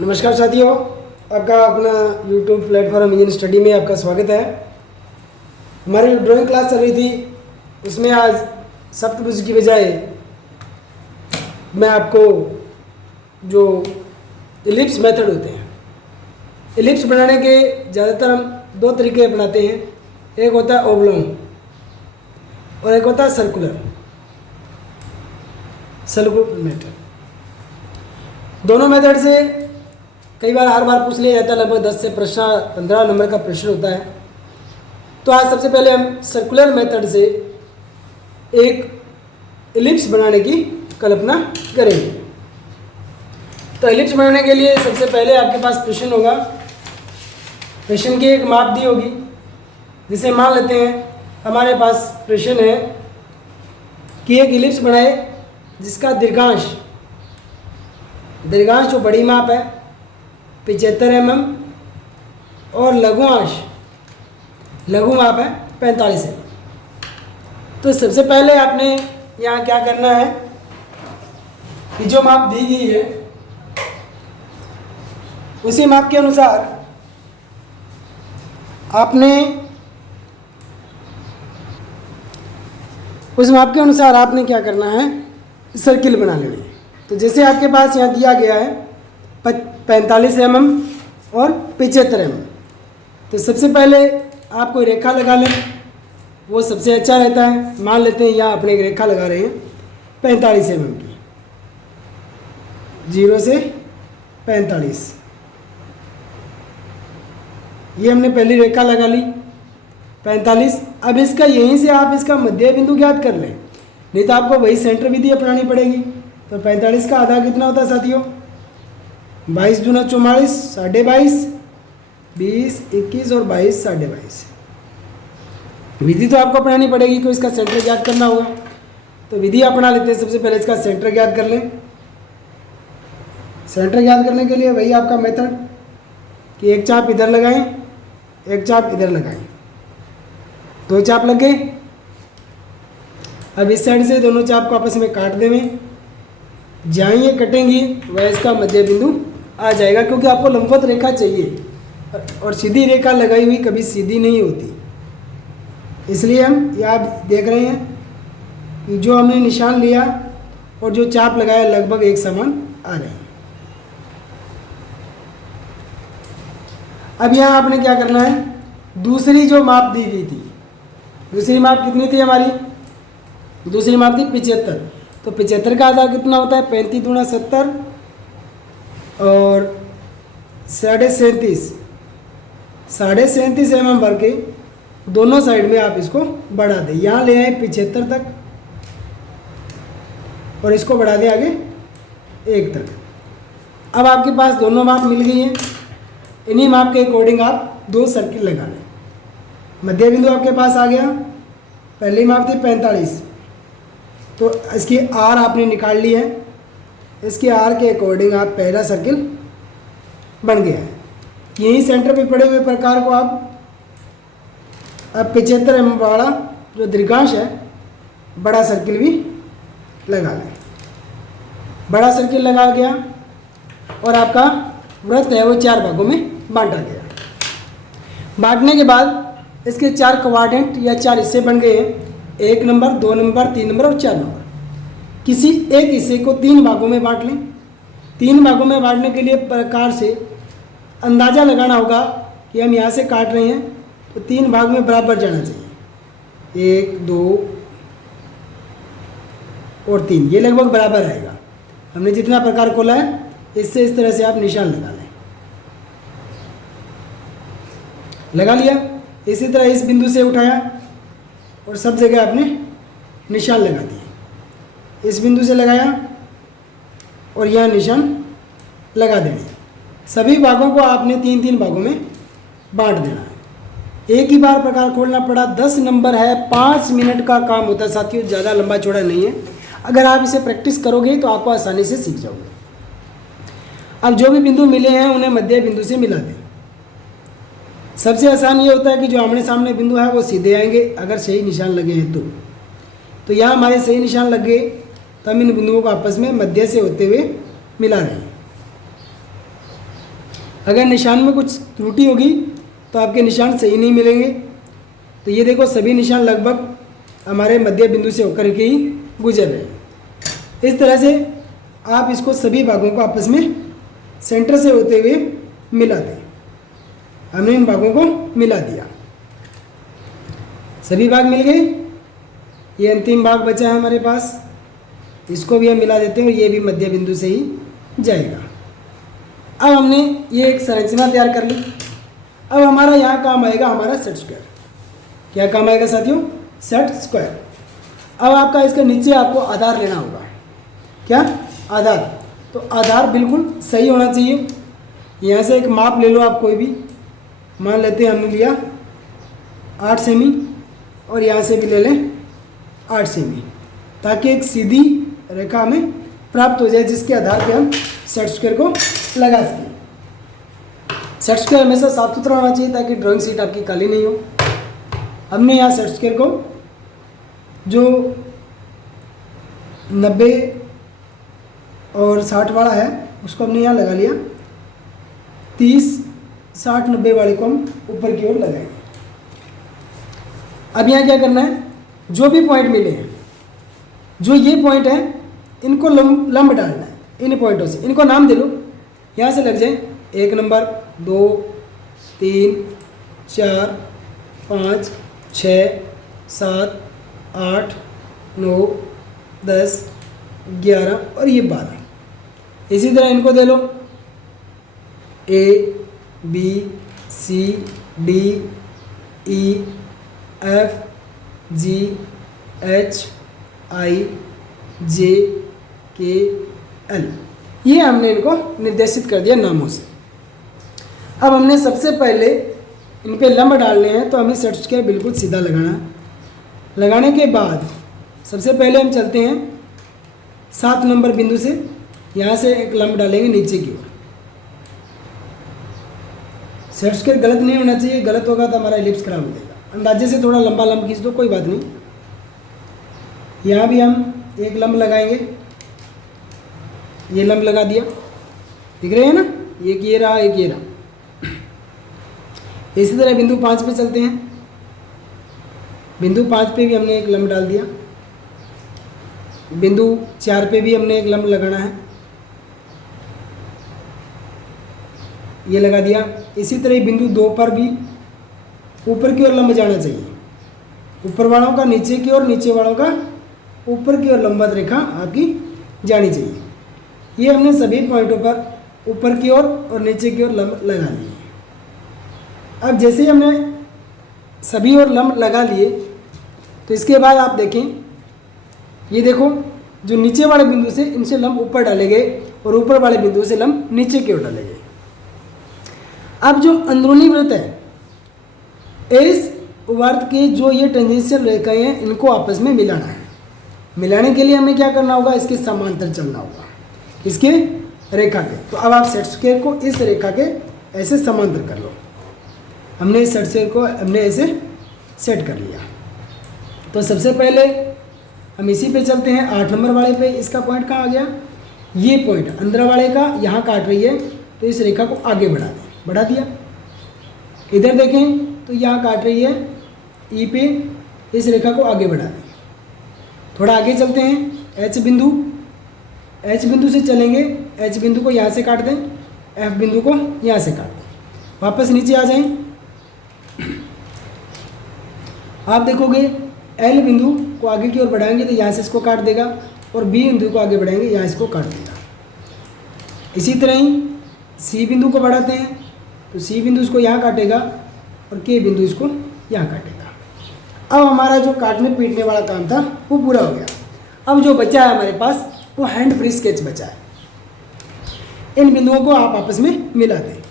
नमस्कार साथियों, आपका अपना YouTube प्लेटफॉर्म इंजन स्टडी में आपका स्वागत है। हमारी ड्राइंग क्लास चल रही थी, उसमें आज सप्तभुज की बजाय मैं आपको जो इलिप्स मेथड होते हैं, इलिप्स बनाने के ज़्यादातर हम दो तरीके अपनाते हैं। एक होता है ओब्लॉन्ग और एक होता है सर्कुलर मेथड। दोनों मेथड से कई बार हर बार पूछ लिया जाता है, लगभग 10 से 15 नंबर का प्रश्न होता है। तो आज सबसे पहले हम सर्कुलर मेथड से एक इलिप्स बनाने की कल्पना करेंगे। तो इलिप्स बनाने के लिए सबसे पहले आपके पास प्रश्न होगा, प्रश्न की एक माप दी होगी। जिसे मान लेते हैं हमारे पास प्रश्न है कि एक इलिप्स बनाए जिसका दीर्घांश जो बड़ी माप है 75 mm और लघु माप है 45 mm। तो सबसे पहले आपने यहाँ क्या करना है कि जो माप दी गई है उसी माप के अनुसार आपने क्या करना है, सर्किल बना लेनी है। तो जैसे आपके पास यहाँ दिया गया है 45 mm और 75 mm। तो सबसे पहले आप कोई रेखा लगा लें, वो सबसे अच्छा रहता है। मान लेते हैं यहाँ अपने एक रेखा लगा रहे हैं 45 mm की, 0 से 45। ये हमने पहली रेखा लगा ली 45। अब इसका यहीं से आप इसका मध्य बिंदु ज्ञात कर लें, नहीं तो आपको वही सेंटर विधि अपनानी पड़ेगी। तो 45 का आधा कितना होता है साथियों, 22 दूना 44, 22.5, 20, 21 और 22, 22.5। विधि तो आपको अपनानी पड़ेगी कि इसका सेंटर ज्ञात करना होगा। तो विधि अपना लेते हैं। सबसे पहले इसका सेंटर ज्ञात कर लें। सेंटर ज्ञात करने के लिए वही आपका मेथड कि एक चाप इधर लगाएं, एक चाप इधर लगाएं, दो चाप लग गए। अब इस साइड से दोनों चाप को आपस में काट दें। जहाँ ये कटेंगी वह इसका मध्य बिंदु आ जाएगा, क्योंकि आपको लंबवत रेखा चाहिए और सीधी रेखा लगाई हुई कभी सीधी नहीं होती। इसलिए हम यहाँ देख रहे हैं कि जो हमने निशान लिया और जो चाप लगाया लगभग एक समान आ रहे हैं। अब यहाँ आपने क्या करना है, दूसरी जो माप दी गई थी, दूसरी माप कितनी थी हमारी, दूसरी माप थी 75। तो 75 का आधा कितना होता है, 35 दूना 70 और 37.5 mm भर के दोनों साइड में आप इसको बढ़ा दें। यहाँ ले आए 75 तक और इसको बढ़ा दें आगे 1 तक। अब आपके पास दोनों माप मिल गई हैं। इन्हीं माप के अकॉर्डिंग आप दो सर्किल लगा लें। मध्य बिंदु आपके पास आ गया। पहली माप थी 45, तो इसकी आर आपने निकाल ली है। इसके आर के अकॉर्डिंग आप पहला सर्किल बन गया है। यहीं सेंटर पे पड़े हुए प्रकार को आप अब 75 mm वाला जो दीर्घांश है बड़ा सर्किल भी लगा लें। बड़ा सर्किल लगा गया और आपका वृत्त है वो 4 भागों में बांटा गया। बांटने के बाद इसके 4 क्वाड्रेंट या 4 हिस्से बन गए हैं, 1 नंबर, 2 नंबर, 3 नंबर और 4 नंबर। किसी एक हिस्से को 3 भागों में बांट लें। 3 भागों में बांटने के लिए प्रकार से अंदाज़ा लगाना होगा कि हम यहाँ से काट रहे हैं तो 3 भाग में बराबर जाना चाहिए। 1, 2 और 3, ये लगभग बराबर आएगा। हमने जितना प्रकार खोला है इससे इस तरह से आप निशान लगा लें। लगा लिया। इसी तरह इस बिंदु से उठाया और सब जगह आपने निशान लगा दिए। इस बिंदु से लगाया और यहाँ निशान लगा देने। सभी भागों को आपने 3-3 भागों में बांट देना है। एक ही बार प्रकार खोलना पड़ा। 10 नंबर है, 5 मिनट का काम होता है साथियों, ज़्यादा लंबा चौड़ा नहीं है। अगर आप इसे प्रैक्टिस करोगे तो आपको आसानी से सीख जाओगे। अब जो भी बिंदु मिले हैं उन्हें मध्य बिंदु से मिला दें। सबसे आसान ये होता है कि जो आमने सामने बिंदु है वो सीधे आएंगे अगर सही निशान लगे हैं तो यहाँ हमारे सही निशान लग गए, तो हम इन बिंदुओं को आपस में मध्य से होते हुए मिला रहे हैं। अगर निशान में कुछ त्रुटि होगी तो आपके निशान सही नहीं मिलेंगे। तो ये देखो सभी निशान लगभग हमारे मध्य बिंदु से होकर के ही गुजर रहे हैं। इस तरह से आप इसको सभी भागों को आपस में सेंटर से होते हुए मिला दें। हमने इन भागों को मिला दिया, सभी भाग मिल गए। ये अंतिम भाग बचा है हमारे पास, इसको भी हम मिला देते हैं और ये भी मध्य बिंदु से ही जाएगा। अब हमने ये एक संरचना तैयार कर ली। अब हमारा यहाँ काम आएगा हमारा सेट स्क्वायर। क्या काम आएगा साथियों? Set square. अब आपका इसके नीचे आपको आधार लेना होगा। क्या? आधार। तो आधार बिल्कुल सही होना चाहिए। यहाँ से एक माप ले लो आप कोई भी, मान लेते हैं हमने लिया 8 सेमी और यहाँ से भी ले लें 8 सेमी, ताकि एक सीधी रेखा हमें प्राप्त हो जाए जिसके आधार पे हम सेट स्क्वायर को लगा सकें। सेट स्क्वायर हमेशा साफ सुथरा होना चाहिए ताकि ड्राइंग शीट आपकी काली नहीं हो। हमने यहाँ सेट स्क्वायर को जो 90 और 60 वाला है उसको हमने यहाँ लगा लिया। 30, 60, 90 वाले को हम ऊपर की ओर लगाएंगे। अब यहाँ क्या करना है, जो भी पॉइंट मिले हैं, जो ये पॉइंट है इनको लंब डालना है। इन पॉइंटों से इनको नाम दे लो, यहाँ से लग जाए 1 नंबर, 2, 3, 4, 5, 6, 7, 8, 9, 10, 11 और ये 12। इसी तरह इनको दे लो A, B, C, D, E, F, G, H, I, J, K, L। ये हमने इनको निर्देशित कर दिया नामों से। अब हमने सबसे पहले इन पे लंब डालने हैं, तो हमें सेट स्क्वायर बिल्कुल सीधा लगाना है। लगाने के बाद सबसे पहले हम चलते हैं 7 नंबर बिंदु से, यहाँ से एक लंब डालेंगे नीचे की ओर। सेट स्क्वायर गलत नहीं होना चाहिए, गलत होगा तो हमारा एलिप्स खराब हो जाएगा। अंदाजे से थोड़ा लंबा लंब खींच दो, कोई बात नहीं। यहाँ भी हम एक लंब लगाएंगे, ये लंब लगा दिया, दिख रहे हैं ना, एक ये रहा, एक ये रहा। इसी तरह बिंदु 5 पे चलते हैं। बिंदु 5 पे भी हमने एक लंब डाल दिया। बिंदु 4 पे भी हमने एक लंब लगाना है, ये लगा दिया। इसी तरह बिंदु 2 पर भी ऊपर की ओर लंब जाना चाहिए। ऊपर वालों का नीचे की ओर, नीचे वालों का ऊपर की ओर लंबवत रेखा आपकी जानी चाहिए। ये हमने सभी पॉइंटों पर ऊपर की ओर और नीचे की ओर लंब लगा लिए। अब जैसे ही हमने सभी ओर लंब लगा लिए, तो इसके बाद आप देखें, ये देखो जो नीचे वाले बिंदु से इनसे लंब ऊपर डाले गए और ऊपर वाले बिंदु से लंब नीचे की ओर डाले गए। अब जो अंदरूनी वृत्त है, इस वर्त के जो ये टेंजेंशियल रेखाएं हैं, इनको आपस में मिलाना है। मिलाने के लिए हमें क्या करना होगा, इसके समांतर चलना होगा, इसके रेखा के। तो अब आप सेट स्क्वायर को इस रेखा के ऐसे समांतर कर लो। हमने इस सेट स्क्वायर को हमने ऐसे सेट कर लिया। तो सबसे पहले हम इसी पे चलते हैं 8 नंबर वाले पे। इसका पॉइंट कहाँ आ गया, ये पॉइंट अंदर वाले का यहाँ काट रही है, तो इस रेखा को आगे बढ़ा दें, बढ़ा दिया। इधर देखें तो यहाँ काट रही है ई पे, इस रेखा को आगे बढ़ा दें। थोड़ा आगे चलते हैं, एच बिंदु, एच बिंदु से चलेंगे, एच बिंदु को यहाँ से काट दें, एफ बिंदु को यहाँ से काट दें। वापस नीचे आ जाएं, आप देखोगे एल बिंदु को आगे की ओर बढ़ाएंगे तो यहाँ से इसको काट देगा, और बी बिंदु को आगे बढ़ाएंगे, यहाँ इसको काट देगा। इसी तरह ही सी बिंदु को बढ़ाते हैं, तो सी बिंदु इसको यहाँ काटेगा और के बिंदु इसको यहाँ काटेगा। अब हमारा जो काटने पीटने वाला काम था वो पूरा हो गया। अब जो बचा है हमारे पास वो हैंड फ्री स्केच बचा है। इन बिंदुओं को आप आपस में मिला दें।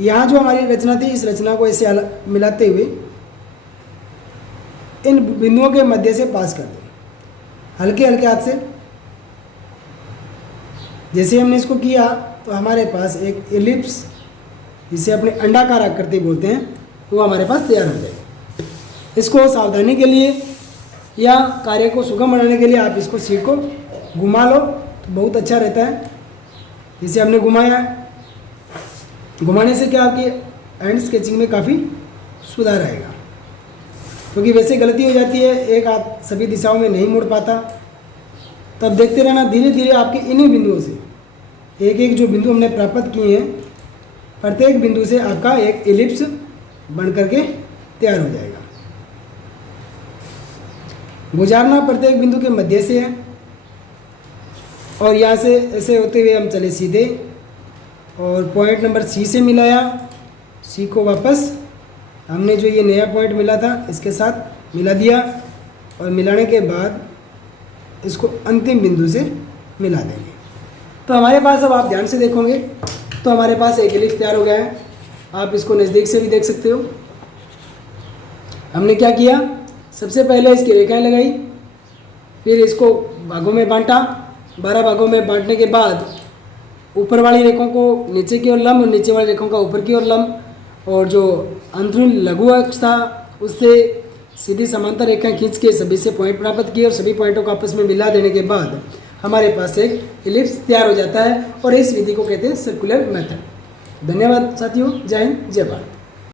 यहाँ जो हमारी रचना थी, इस रचना को ऐसे मिलाते हुए इन बिंदुओं के मध्य से पास कर दें, हल्के हल्के हाथ से। जैसे हमने इसको किया तो हमारे पास एक एलिप्स, जिसे अपने अंडाकार आकृति बोलते हैं, वो हमारे पास तैयार हो जाएगा। इसको सावधानी के लिए या कार्य को सुगम बनाने के लिए आप इसको शीट को घुमा लो तो बहुत अच्छा रहता है। इसे हमने घुमाया, घुमाने से क्या आपके हैंड स्केचिंग में काफ़ी सुधार आएगा, क्योंकि वैसे गलती हो जाती है, एक हाथ सभी दिशाओं में नहीं मुड़ पाता। तो अब देखते रहना, धीरे धीरे आपके इन्हीं बिंदुओं से एक एक जो बिंदु हमने प्राप्त किए हैं, प्रत्येक बिंदु से आपका एक एलिप्स बन करके तैयार हो जाएगा। गुजारना प्रत्येक बिंदु के मध्य से है, और यहाँ से ऐसे होते हुए हम चले सीधे, और पॉइंट नंबर सी से मिलाया, सी को वापस हमने जो ये नया पॉइंट मिला था इसके साथ मिला दिया, और मिलाने के बाद इसको अंतिम बिंदु से मिला देंगे। तो हमारे पास, अब आप ध्यान से देखोगे तो हमारे पास एक एलिप्स तैयार हो गया है। आप इसको नज़दीक से भी देख सकते हो। हमने क्या किया, सबसे पहले इसकी रेखाएं लगाई, फिर इसको भागों में बांटा, 12 भागों में बांटने के बाद ऊपर वाली रेखाओं को नीचे की ओर लंब और नीचे वाली रेखाओं का ऊपर की ओर लंब, और जो अंतरिम लघु अक्ष था उससे सीधी समांतर रेखाएं खींच के सभी से पॉइंट प्राप्त किए, और सभी पॉइंटों को आपस में मिला देने के बाद हमारे पास एक एलिप्स तैयार हो जाता है, और इस विधि को कहते हैं सर्कुलर मेथड। धन्यवाद साथियों, जय हिंद, जय भारत।